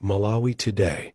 Malawi Today.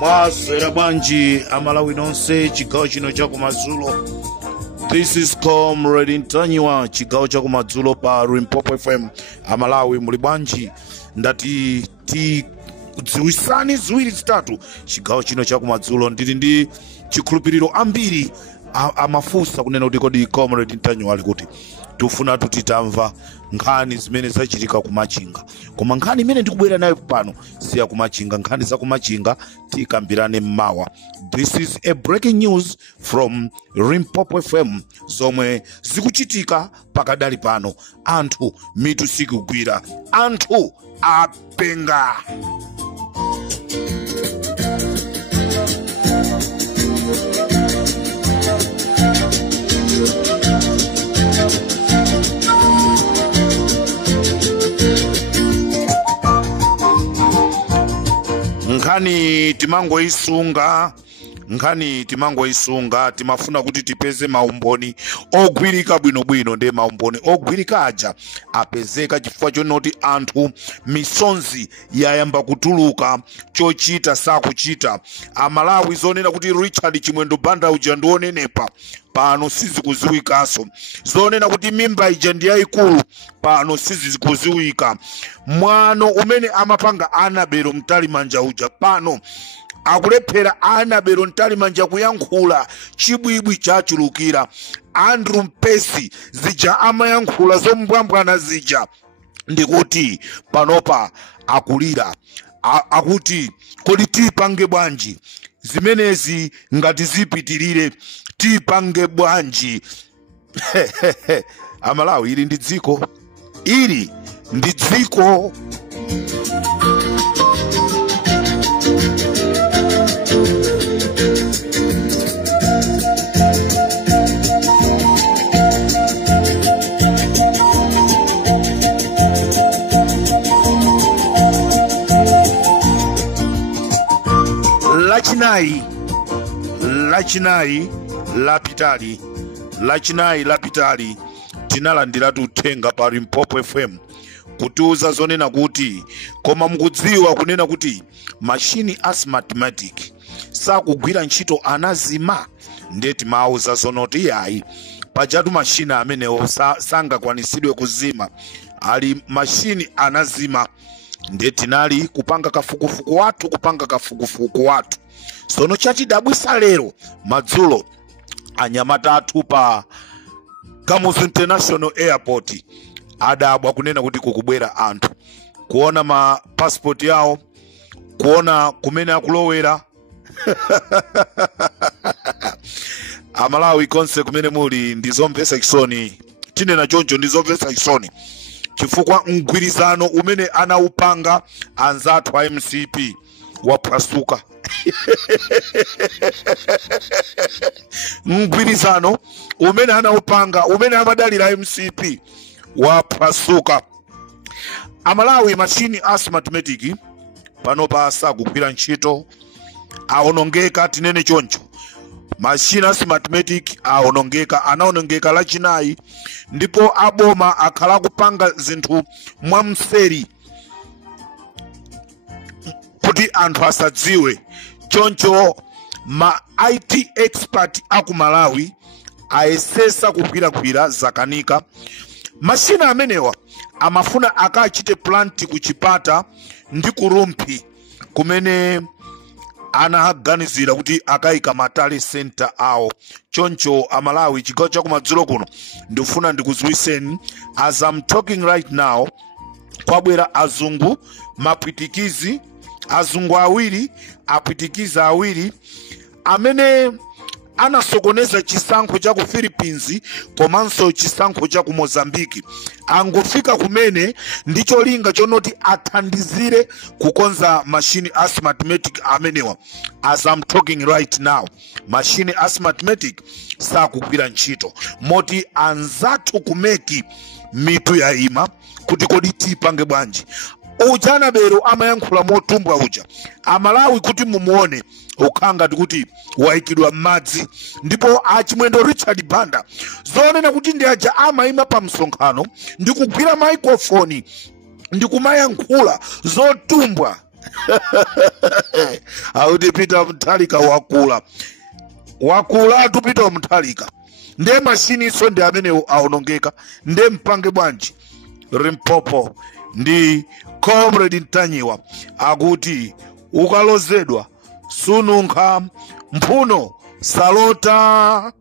Mwaswera bwanji amalawi nonse chigawo chino chakumadzulo. This is Comrade Ntanyiwa chigawo chakumadzulo pa Limpopo FM. Amalawi muli bwanji, ndati tidziwisani ziwiri zitatu chigawo chino chakumadzulo. Ndili ndi chikhulupiriro ambiri amafunsa kunena kuti kodi Comrade Ntanyiwa ali kuti tufuna titamva nkhani zimene zachitika kumachinga, koma nkhani imene ndikubwera nayo pano siya kumachinga, nkhani za kumachinga tikambirane mmawa. This is a breaking news from Limpopo FM zomwe zikuchitika pakadali pano. Anthu mitu sikugwira, anthu apenga. nkhani timangoisunga timafuna kuti tipeze maumboni ogwirika bwinobwino. Ndi maumboni ogwirika aja apezeka chifukwa chonoti anthu misonzi yayamba kutuluka, chochita sakuchita. Amalawi zonena kuti Richard Chimwendo Banda uja ndionenepa pano sizikuziwikaso, zonena kuti mimba ija ndi yayikulu pano sizikuziwika. Mwano umene amapanga Anabelo Mtalimanja uja pano akulephera Anabelo Mtalimanja kuyankhula, chibwibwi chachulukira. Andrew Mpesi zija amayankhula zombwambwana zija, ndikuti panopa akulira akuti kodi tipange bwanji zimenezi, ngati zipitirire tipange bwanji? Amalawi, ili ndi dziko. Lachinai lapitali tinalandiratu uthenga pa Limpopo FM kutiuza zonena kuti koma mukudziwa kunena kuti machine asthmatic sakugwira ntchito anazima. Ndeti mauza zonoti yayi pajatu machine amenewo sangakwanisidwe kuzima, ali machine anazima. Ndeti nali kupanga kafukufuku watu. Sono chatidabwisa lero madzulo anyamata athu pa Kamuzu International Airport adabwa kunena kuti kukubwera anthu kuona ma passport yawo, kuona kumene akulowera. Amalawi konse kumene muli ndizomvesa chisoni, tinena choncho ndizomvesa chisoni chifukwa mgwirizano umene anaupanga anzathu a MCP waphwasuka. Mgwirizano umene anaupanga, umene amadalira MCP waphwasuka. Amalawi machine asthmatic panopa sakugwira ntchito, aonongeka. Tinene choncho machine asthmatic anaonongeka lachinayi, ndipo aboma akhala kupanga zinthu mwamseri kuti anthu asadziwe. Choncho ma IT expert aku Malawi ayesesa kugwiragwira zakanika. Machine amenewa amafuna akachite plant kuchipata ndi kurumpi kumene anaganizira kuti akayika matale center awo. Choncho Amalawi chigawo chakumadzulo kuno ndifuna ndikuziwiseni, as I'm talking right now, kwabwera azungu mapwitikizi, azungu awiri, apwitikizi awiri amene anasokoneza chisankho cha ku Philippines komanso chisankho cha ku Mozambique. Angofika kumene ndicho linga chonoti athandizire kukonza machine asthmatic amenewa. As I'm talking right now, machine asthmatic sakugwira ntchito moti anzathu kumeki mitu ya ima kuti kodi tipange bwanji. Ujana bero amayankhula motumbwa uja Amalawi kuti mumuone ukanga kuti waikidwa madzi, ndipo achimwendo Richard Banda zonena kuti ndi aja amaima pa msonkhano ndikugwira microphone ndikumayankhula zotumbwa. Auti Peter Mutharika wakula tu Peter Mutharika nde mashini so ndi amene aonongeka nde mpange bwanji. Limpopo ndi Comrade Ntanyiwa akuti ukalozedwa sununkha mphuno salota.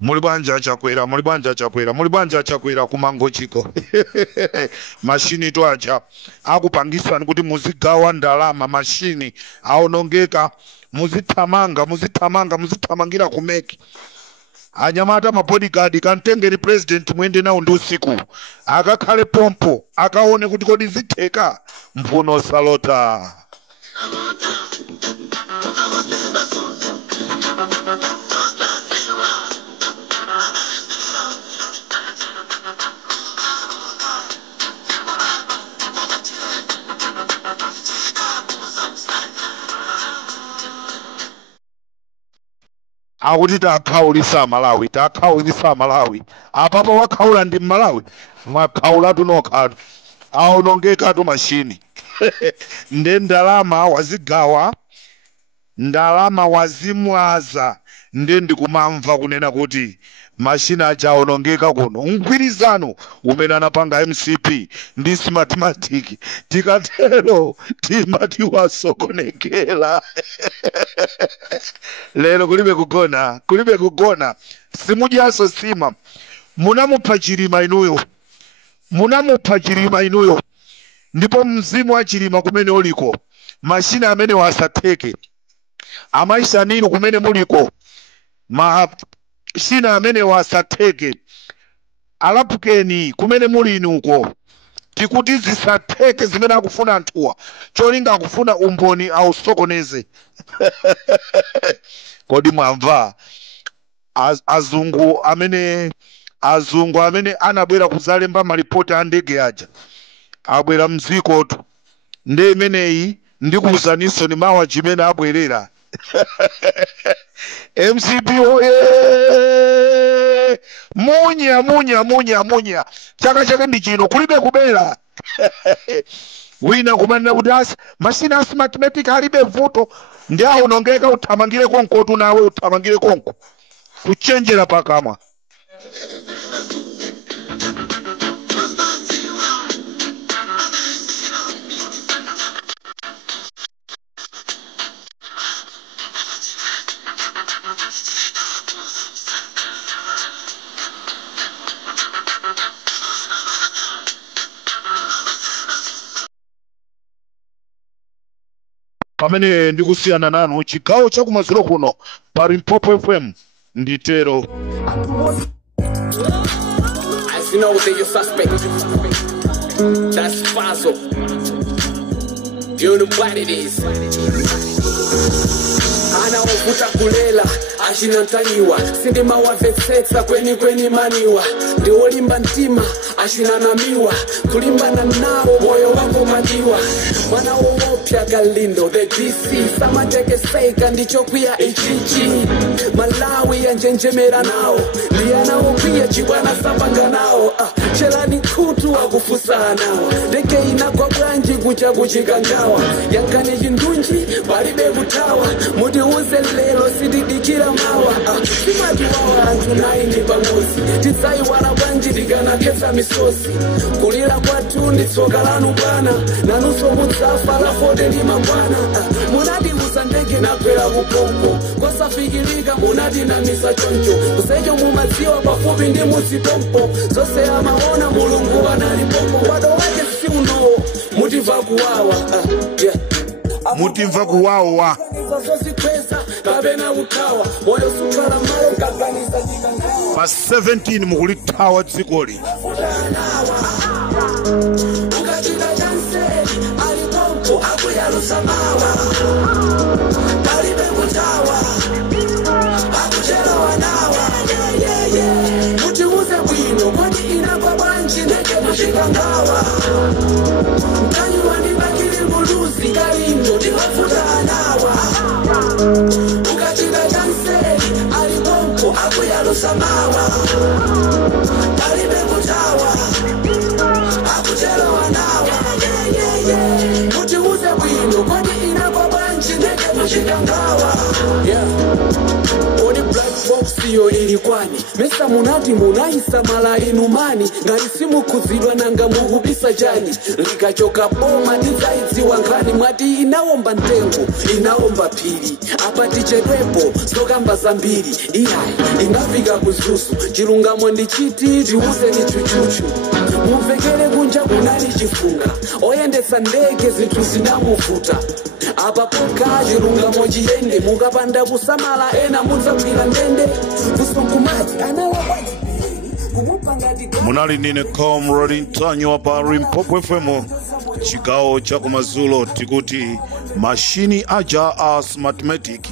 Mulibanja chakwera kumango chiko. Mashini to acha akupangisa kuti muzigawa ndalama mashini aonongeka, muzithamangira kumeki. Anyamata mabodyguard kantengeri president mwende nawo ndi usiku akakhale pompo akaone kuti kodi zitheka mphuno salota. Akuti takhaulisa Malawi apapo wakhaula ndi Malawi makhaula tunokhatu aonongeka tu mashini. Nde ndalama wazigawa, ndalama wazimwaza, nde ndikumamva kunena kuti mashini acha aonongeka kuno. Mgwirizano umene anapanga MCP ndi mathematic tikatero timati wasokonekela. Lero kulibe kugona simudyaso sima munamupha chilima inuyo ndipo mzimu wa chilima kumene uliko mashina amene wasatheke amaisha ninu kumene muliko mashina amene wasatheke alapukeni kumene muli inuko tikuti zisatheke zimene akufuna anthuwa cholinga akufuna umboni ausokoneze. Kodi mwamva azungu amene anabwera kuzalemba malipoti a ndege aja abwera mziko tu nde imeneyi ndikuuzaniso ni mawa chimene abwerera. MCP oye munya chaka chake ndi chino kulibe kubera. Wina kumanena kuti mashina asthmatic alibe vuto ndi aonongeka uthamangire konko tu nawe uthamangire konko kuchenjera pakamwa. Pamene ndikusiyana nanu chigawo chakumadzulo kuno pa Limpopo FM nditero. As you know, they're your suspect. That's Fazo. You know what it is. anaovuta kulela ashinantaniwa sindima wavetsetsa kweni maniwa ndiolimba ntima ashinanamiwa kulimbana nawo moyo wako madiwa mwana wopya galindo the DC samatekeseka ndichokwiya ichichi Malawi ya njenjemera nao liyanawo kwiya chibwana sapanga nao chelani kutu wakufusa nao deke inakwa bwanji kucha kuchikangawa yankani jindunji balibe kutawa muti uze lelo sididikira mawa simati wawa antu naini pamosi tisai wana bwanji digana kesa misosi kulila kwa tundi soka lanu bwana nanuso mutsafa la fote lima bwana munadi usandeke na kwela kupompo kwa safikirika munadi na misa choncho kusejo mumaziwa pafupi ndi musipompo zose amaona mulungu wanalipompo wado wake si uno mutiva kuwawa yeah. Mutimva kuwawa pa 17 mukulitawa dzikoli Kalindo ndiwafuta anawa ukachika chanse alipompo akuyalo samawa alibe kutawa akuchelo wanawa muti uze bwino kwani inakwa banchi ndeke mushikangawa Odi black box yo ilikwani mesa munati munaisa mala inumani ngari simu kuzidwa nanga muhubisa jani likachoka boma nizaidzi wankani mwati inaomba ntengo inaomba pili apa tichedwepo sokamba zambiri iyai ingafika kuzusu chilungamo ndichiti tiuze ni chuchuchu mumvekere kunja kunali chifunga oyendesa ndege zinthu zinamufuta apa poka chilungamo chiyende mukapanda kusamala ena mudzagwira ndende kusonkumati anawabati munali nine Comrade Ntanywa pa Limpopo FM chigawo cha kumadzulo tikuti mashini aja as mathematic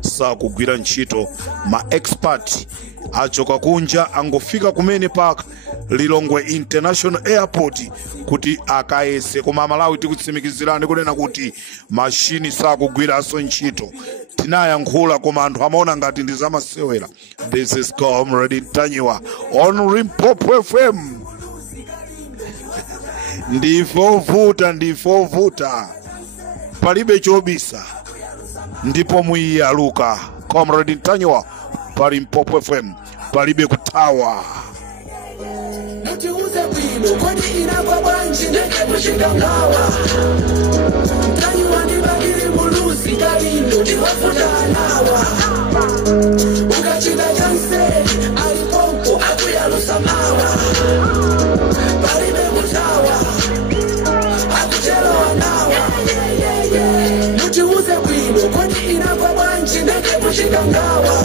sakugwira ntchito ma expert achoka kunja angofika kumene paka Lilongwe International Airport kuti akaese koma Malawi tikutsimikizirani kunena kuti mashini sakugwiraso ntchito tinayankhula koma anthu amaona ngati ndi zamasewera. This is Comrade Ntanywa on Limpopo FM. ndifovuta palibe chobisa ndipo muiyaluka. Comrade Ntanywa pa Limpopo FM palibe kutawa. Natiuze bwino kwani inakwa banchi ndeke mushikangawa Ntanywa ndibagiri mulusi Kalindo ndiwafuta anawa ukachika chanse alipompo akuyalusa mawa palibe kutawa akuchelo wanawa Natiuze bwino kwani inakwa banchi ndeke mushikangawa